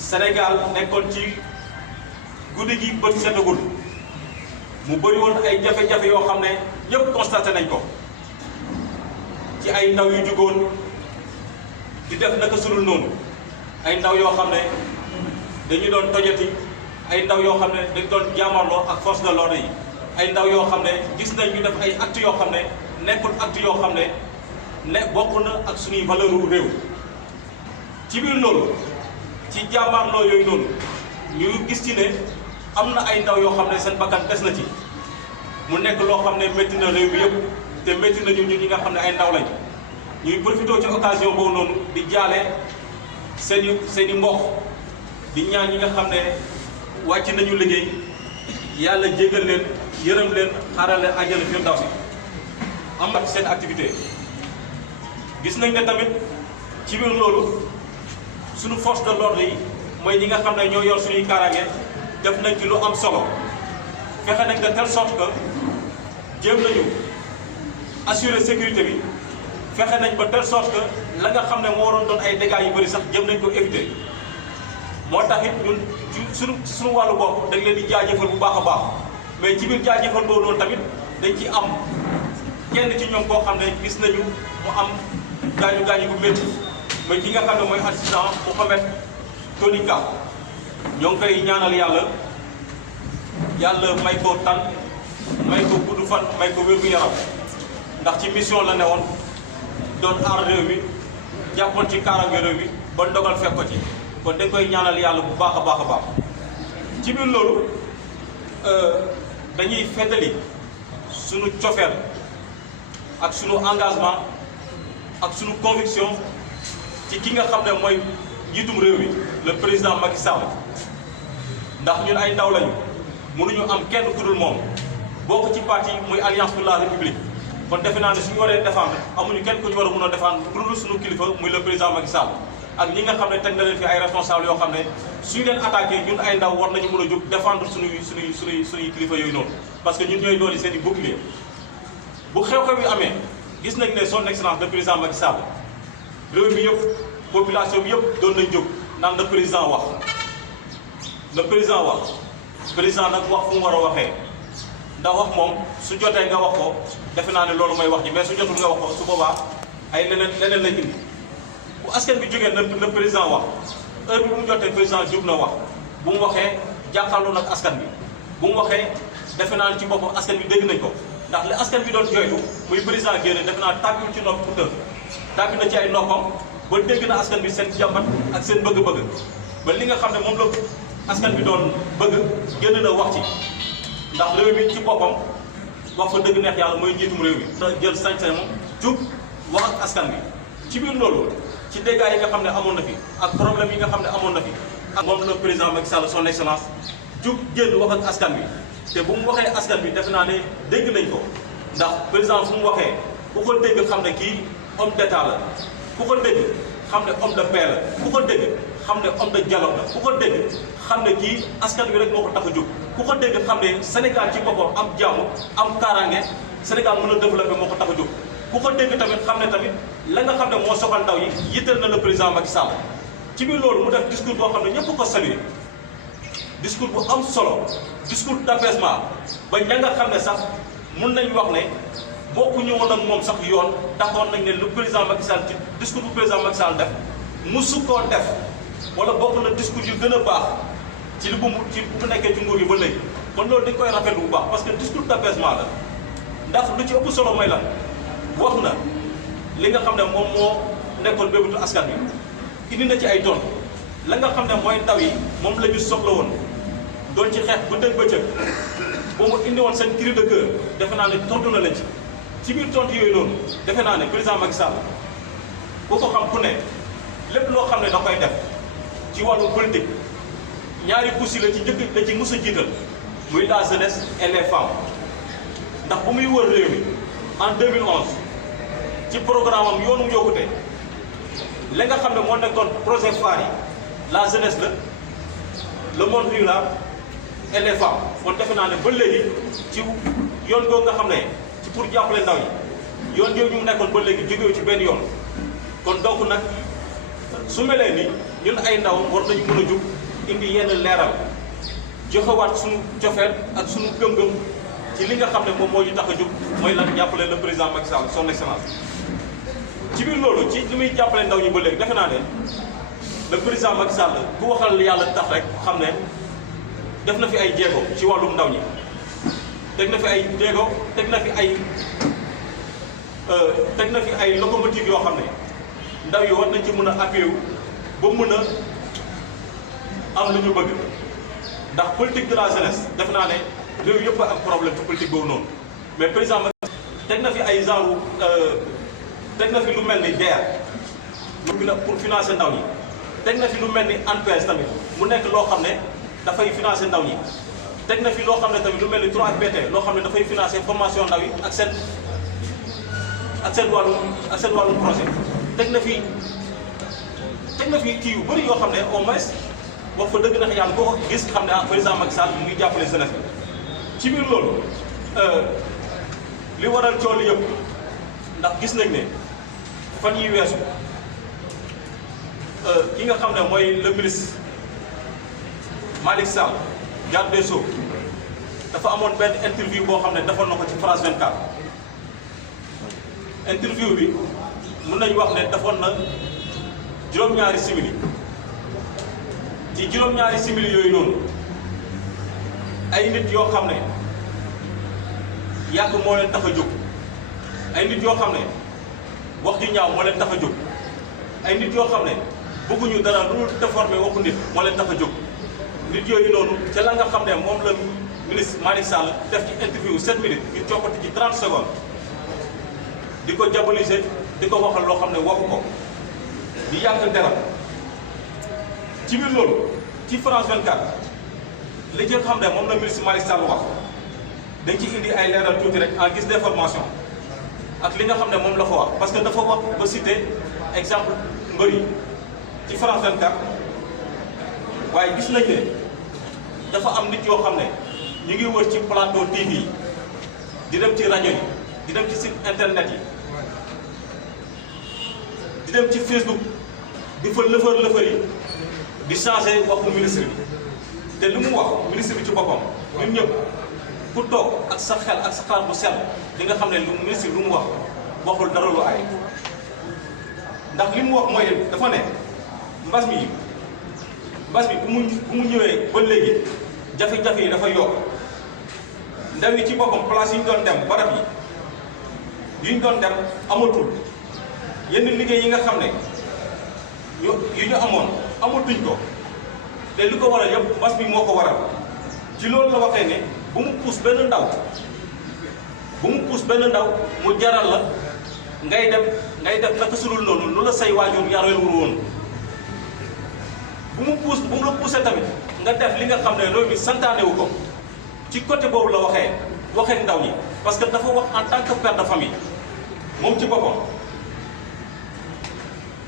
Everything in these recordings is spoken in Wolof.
Sénégal nekkoon ci guddi gi bët setagul mu bëri woon ay jafe-jafe yoo xam ne ñëpp constaté nañ ko ci ay ndaw yu jugoon di def naka sulul noonu ay ndaw yoo xam ne dañu doon tojati ay ndaw yoo xam ne dañ doon jaamarloo ak force de l'ordre yi ay ndaw yoo xam ne gis nañ ñu def ay actes yoo xam ne nekkul actes yoo xam ne bokk na ak suñuy valeur u réew ci biir loolu ci jaamarloo yooyu noonu ñu gis ci ne am na ay ndaw yoo xam ne seen bakkan des na ci mu nekk loo xam ne métti na réew mi yëpp te métti nañu ñun ñi nga xam ne ay ndaw lañ ñuy profité ci occasion boobu noonu di jaale seen i mbokk di ñaan ñi nga xam ne wàcc nañu liggéey yàlla jégal leen yërëm leen xaaral leen àjjana firdawsi am ak seen activité gis nañ ne tamit ci biir loolu suñu force de l'ordre yi mooy ñi nga xam ne ñoo yor suñuy kaaraange def nañ ci lu am solo fexe nañ de telle sorte que jéem nañu assurer sécurité bi fexe nañ ba telle sorte que la nga xam ne moo waroon doon ay dégâts yu bëri sax jëm nañ ko éviter moo tax it ñun ci suñu wàllu bopp dañ leen di jaajëfal bu baax a baax mais ci biir jaajëfal boobu noonu tamit dañ ci am kenn ci ñoom koo xam ne gis nañu mu am gaañu bu métti mais ki nga xam ne mooy assistant Mouhamed Tony Ka ñoo ngi koy ñaanal yàlla may ko tan may ko gudd fan may ko wér-gu-yaram ndax ci mission la newoon doon aar réew mi jàppoon ci kaaraange réew mi ba ndogal fekk ko ci kon dañ koy ñaanal yàlla bu baax a baax a baax ci biir loolu dañuy feddali sunu cofeel ak sunu engagement ak sunu conviction ci ki nga xam ne mooy njiitum réew mi le président Macky Sall ndax ñun ay ndaw lañu mënuñu am kenn ku dul moom bokk ci parti muy alliance pour la république kon defe naa ne suñu waree défendre amuñu kenn ku ñu war a mën a défendre ku dul suñu kilifa muy le président Macky Sall ak ñi nga xam ne teg na leen fi ay responsable yoo xam ne suñu leen attaqué ñun ay ndaw war nañu mën a jóg défendre suñuy kilifa yooyu noonu parce que ñun ñooy doon seen i bouclier bu xew-xew yi amee gis nañ ne son excellence le président Macky Sall réew mi yëpp population bi yëpp doon nañ jóg naan le président wax président nag wax fu mu war a waxee ndax wax moom su jotee nga wax ko defe naa ne loolu mooy wax ji mais su jotul nga wax ko su boobaa ay leneen lañ indi bu askan bi jógee na le président wax heure bi bu mu jotee président jóg na wax bu mu waxee jàkkaarloo nag askan bi bu mu waxee defe naa ne ci boppam askan bi dégg nañ ko ndax li askan bi doon jooytu muy président génne defe naa tàbbiwul ci nopp pour tàbbi na ci ay noppam ba dégg na askan bi seen jàmbat ak seen bëgg-bëgg ba li nga xam ne moom la askan bi doon bëgg génn na wax ci ndax réew mi ci boppam wax fa dëgg neex yàlla mooy njiitum réew mi jël sañ-sañ moom jug wax ak askan bi ci biir loolu ci dégâts yi nga xam ne amoon na fi ak problème yi nga xam ne amoon na fi ak moom le président Macky Sall son excellence jug génn wax ak askan bi te bu mu waxee askan bi defe naa ne dégg nañ ko ndax président fu mu waxee ku ko dégg xam ne kii homme d'état la ku ko dégg xam ne homme de paix la ku ko dégg xam ne homme de dialogue la ku ko dégg xam ne kii askan wi rek moo ko tax a jóg ku ko dégg xam ne Sénégal ci boppam am jàmm am kaaraange Sénégal mën a développé moo ko tax a jóg ku ko dégg tamit xam ne tamit la nga xam ne moo soxal ndaw yi yitteel na le président Macky Sall ci biir loolu mu def discours boo xam ne ñëpp ko salué discours bu am solo discours d'apaisement ba ña nga xam ne sax mun nañ wax ne bokkuñu woon ak moom sax yoon taxoon nañ ne le président Macky Sall ci discours bu président Macky Sall def musu koo def wala bokk na discours yu gën a baax ci li bu mu nekkee ci nguur gi ba léegi kon loolu dañ koy rafetlu bu baax parce que discours d'apaisement la ndax lu ci ëpp solo mooy lan wax na li nga xam ne moom moo nekkoon bébétu askan bi indi na ci ay tontu la nga xam ne mooy ndaw yi moom la ñu soxla woon doon ci xeex bu dëgg bëccëg boo mu indi woon seen cri de cœur defe naa ne tontu na leen ci biir tontu yooyu noonu defe naa ne président Macky Sall boo ko xam ku ne lépp loo xam ne da koy def ci wàllu politique ñaari poussi la ci njëkk la ci mos a jiital muy la jeunesse et les femmes ndax bu muy wër réew mi en 2011 ci programme am yoonu yokkute la nga xam ne moo nekkoon projet phare yi la jeunesse la le monde rural et les femmes kon defe naa ne ba léegi ci yoon googu nga xam ne ci pour jàppale ndaw yi yoon yooyu ñu nekkoon ba léegi jógewu ci benn yoon kon donc nag su melee ni ñun ay ndaw war nañu mën a jug indi yenn leeral joxewaat suñu cofeel ak suñu gëm-gëm ci li nga xam ne moom moo ñu tax a jug mooy lan jàppale le président Macky Sall son excellence. ci biir loolu ci li muy jàppale ndaw ñi ba léegi defe naa ne le président Macky Sall bu waxal yàlla tax rek xam ne def na fi ay jéego ci wàllum ndaw ñi teg na fi ay jéego teg na fi ay locomotive yoo xam ne ndaw yi war nañ ci mën a appuyé wu ba mën a am lu ñu bëgg ndax politique de la jeunesse def naa ne réew yëpp am problème ci politique boobu noonu mais président Macky teg na fi ay genre teg na fi lu mel ni DER pour financer ndaw ñi teg na fi lu mel ni ANPEJ tamit mu nekk loo xam ne dafay financer ndaw ñi teg na fi loo xam ne tamit lu mel ni 3FPT loo xam ne dafay financer formation ndaw yi ak seen wàllum projet teg na fi kii yu bëri yoo xam ne au moins wax fa dëgg na yàlla boo ko gis xam ne président Macky Sall mu ngi jàppale jeunesse bi ci biir loolu li waral coow li yëpp ndax gis nañ ne fan yi weesu ki nga xam ne mooy le ministre Malick Sall garde des Sceaux dafa amoon benn interview boo xam ne defoon na ko ci France 24 interview bi mun nañu wax ne defoon na juróom-ñaari simili ci juróom-ñaari simili yooyu noonu ay nit yoo xam ne yàgg moo leen tax a jóg ay nit yoo xam ne wax ju ñaaw moo leen tax a jóg ay nit yoo xam ne bëgguñu dara lu déformé waxu nit moo leen tax a jóg nit yooyu noonu ca la nga xam ne moom la ministre Malick Sall def ci interview 7 minutes ñu coppati ci 30 secondes di ko diaboliser di ko waxal loo xam ne waxu ko di yàq deram ci biir loolu ci France 24 li nga xam ne moom la ministre Malick Sall wax dañ ci indi ay leeral tuuti rek en guise d'information ak li nga xam ne moom la fa wax parce que dafa wax ba citer exemple mbër yi ci France 24 waaye gis nañ ne dafa am nit yoo xam ne ñu ngi wër ci plateau TV yi di dem ci rajo yi di dem ci site internet yi di dem ci Facebook di fa lëfër yi di changer waxu ministre bi te li mu wax ministre bi ci boppam ñun ñëpp ku toog ak sa xel ak sa xalaat bu sell li nga xam ne lu ministre bi lu mu wax waxul dara lu ay ndax li mu wax mooy dafa ne mbas mi bu mu ñëwee ba léegi jafe-jafe yi dafa yokk ndaw yi ci boppam place yi ñu doon dem barab yi ñu doon dem amatul yenn liggéey yi nga xam ne yu ñu amoon amatuñ ko te li ko waral yëpp mbas mi moo ko waral ci loolu la waxee ne bu mu puus benn ndaw mu jaral la ngay def naka sulul noonu lu la say waajur yareel wul woon bu mu la poussé tamit nga def li nga xam ne loolu bi santaane wu ko ci côté boobu la waxee ndaw ñi parce que dafa wax en tant que père de famille moom ci boppam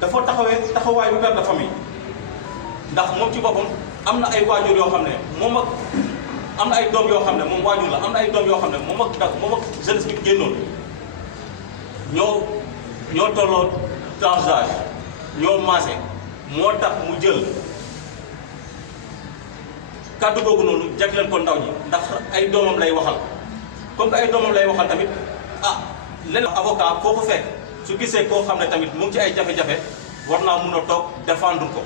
dafa taxawaayu père de famille ndax moom ci boppam am na ay waajur yoo xam ne moom ak am na ay doom yoo xam ne moom waajur la am na ay doom yoo xam ne moom ak jeunesse bi génnoon ñoo tolloo tranche d'âge ñoo maase moo tax mu jël kàddu googu noonu jagleel ko ndaw ñi ndax ay doomam lay waxal comme que ay doomam lay waxal tamit leneen avocat foo ko fekk su gisee koo xam ne tamit mu ngi ci ay jafe-jafe war naa mun a toog défendre ko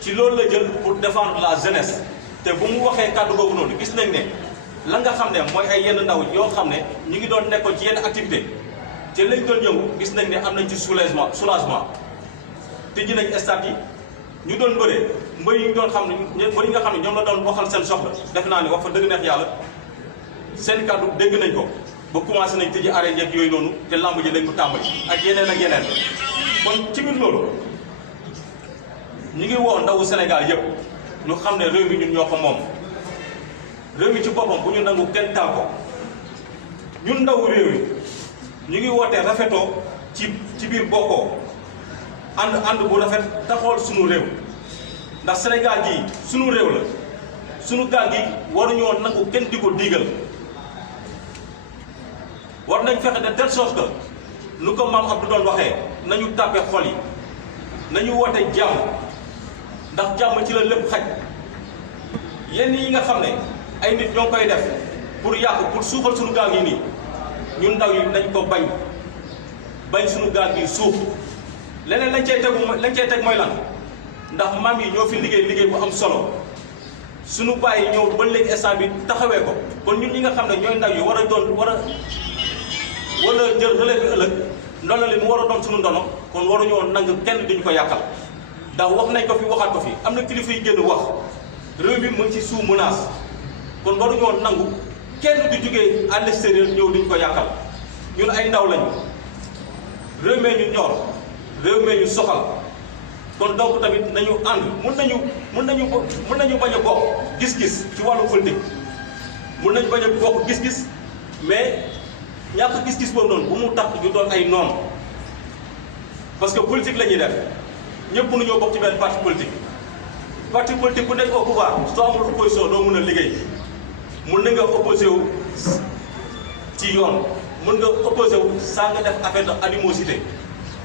ci loolu la jël pour défendre la jeunesse te bu mu waxee kàddu googu noonu gis nañ ne la nga xam ne mooy ay yenn ndaw yoo xam ne ñu ngi doon nekkoon ci yenn activité te lañ doon yëngu gis nañ ne am nañ ci soulagement tëj nañ stade yi ñu doon bëree mbër yi doon xam ne mbër yi nga xam ne ñoom la doon waxal seen soxla def naa ne wax fa dëgg neex yàlla seen kàddu dégg nañ ko ba commencé nañ tëji arène yeeg yooyu noonu te lamb ji nañ ko tàmbali ak yeneen kon ci biir loolu ñu ngi woo ndawu Sénégal yëpp ñu xam ne réew mi ñun ñoo ko moom réew mi ci boppam bu ñu nangu kenn taal ko ñun ndawu réew mi ñu ngi wootee rafetoo ci biir bokkoo ànd bu rafet taxawal sunu réew ndax Sénégal gii sunu réew la sunu gaal gi waruñoo nangu kenn di ko diigal war nañ fexe de telle sorte que nu ko maam Abdou doon waxee nañu tàppe xol yi nañu woote jàmm jàmm ci la lépp xaj yenn yi nga xam ne ay nit ñoo koy def pour yàqu pour suufal suñu gaal gi nii ñun ndaw yi nañ ko bañ suñu gaal gi suuf leneen lañ cey teg mooy lan ndax maam yi ñoo fi liggéey bu am solo suñu bàyyi ñëw ba léegi instant bi taxawee ko kon ñun ñi nga xam ne ñooy ndaw yi war a jël relève bi ëllëg ndono li mu war a doon suñu ndono kon waruñoo nangu kenn duñu ko yàqal ndax wax nañ ko fi waxaat ko fi am na kilifa yi génn wax réew mi mu ngi ci sous menace kon waruñoo nangu kenn du jógee à l'extérieur ñëw duñu ko yàqal ñun ay ndaw lañu réew mee ñu ñor réew mee ñu soxal kon donc tamit nañu ànd mun nañu bañ a bokk gis-gis ci wàllu politique mun nañu bañ a bokk gis-gis mais ñàkk gis-gis boobu noonu bu mu tax ñu doon ay noonu parce que politique la ñuy def ñëpp mënuñoo bokk ci benn parti politique bu nekk au pouvoir soo amul opposition doo mën a liggéey mun na nga opposé wu ci yoon mun nga opposé wu saa nga def affaire de animosité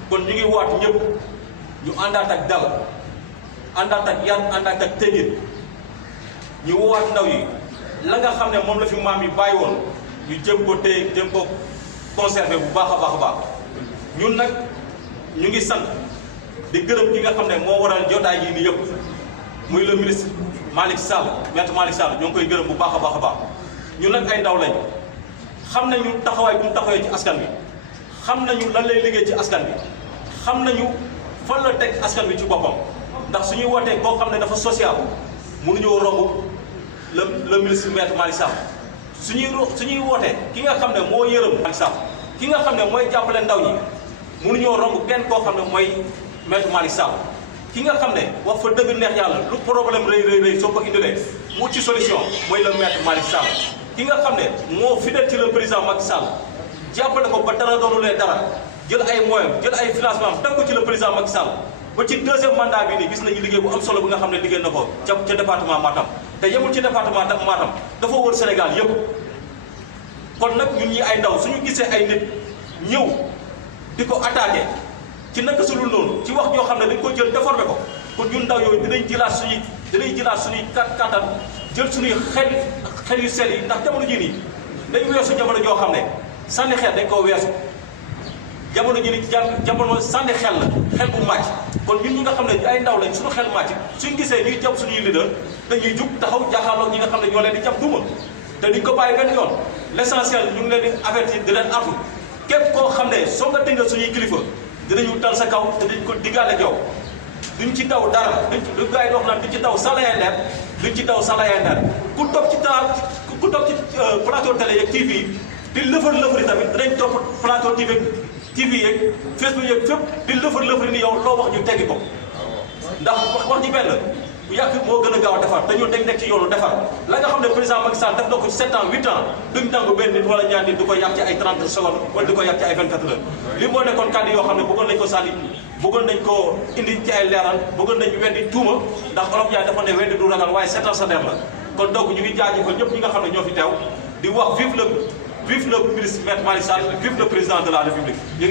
kon ñu ngi waat ñëpp ñu àndaat ak dal àndaat ak yar àndaat ak teggin ñu woowaat ndaw yi la nga xam ne moom la fi maam yi bàyyi woon ñu jëm ko téye jëm ko conserver bu baax a baax ñun nag ñu ngi sant di gërëm ki nga xam ne moo waral jotaay yi nii yëpp muy le ministre Malick Sall maître Malick Sall ñoo ngi koy gërëm bu baax a baax ñun nag ay ndaw lañ xam nañu taxawaay bu mu taxawee ci askan bi xam nañu lan lay liggéey ci askan bi xam nañu fan la teg askan bi ci boppam ndax suñuy wootee koo xam ne dafa social mënuñoo romb le ministre maître Malick Sall suñuy wootee ki nga xam ne moo yërëm Malick Sall ki nga xam ne mooy jàppale ndaw ñi mënuñoo romb kenn koo xam ne mooy maître Malick Sall ki nga xam ne wax fa dëgg neex yàlla lu problème rëy soo ko indilee mu ci solution mooy le maître Malick Sall ki nga xam ne moo fidèle ci le président Macky Sall jàppale ko ba dara doonulee dara jël ay moyens jël ay financement teg ko ci le président Macky Sall ba ci deuxième mandat bi nii gis nañu liggéey bu am solo bi nga xam ne liggéey na ko ca département Matam te yemul ci département Matam dafa wër Sénégal yëpp kon nag ñun ñi ay ndaw suñu gisee ay nit ñëw di ko attaqué ci naka su dul noonu ci wax joo xam ne dañ ko jël déformé ko kon ñun ndaw yooyu dinañ jëlaat suñuy kattan jël suñuy xel yu sell yi ndax jamono jii nii dañ weesu jamono joo xam ne sànni xel dañ koo weesu jamono ji ni jamono sànni xel la xel bu màcc kon ñun ñi nga xam ne ay ndaw lañ suñu xel màcc suñ gisee ñuy jàpp suñuy leader dañuy jug taxaw jàkkaarloog ñi nga xam ne ñoo leen di jàpp duma te duñ ko bàyyi benn yoon l'essentiel ñu ngi leen di avertir di leen artu képp koo xam ne soo nga tëngal suñuy kilifa dinañu dal sa kaw te dañ ko diggaale ak yow duñ ci daw dara lu gars yi di wax naan duñ ci daw salayandeer duñ ci daw salayandeer ku topp ci plateau télé yeeg TV yi di lëfër tamit dinañ topp plateau TV yeeg Facebook yeeg fépp di lëfër ni yow loo wax ñu teggi ko ndax wax ji benn bu yàgg moo gën a gaaw a defar dañoo nekk ci yoonu defar la nga xam ne président Macky Sall def na ko 7 ans 8 ans duñ nangu benn nit wala ñaar nit du ko yàq ci ay 30 secondes wala du ko yàq ci ay 24 heures li moo nekkoon kàddu yoo xam ne bëggoon nañ ko sànni bëggoon nañ ko indi ci ay leeral bëggoon nañ weddi tuuma ndax olof Ndiaye dafa ne weddi du ragal waaye seetal sa der la kon donc ñu ngi jaajëfal ñëpp ñi nga xam ne ñoo fi teew di wax vive le ministre maître Malick Sall vive le président de la République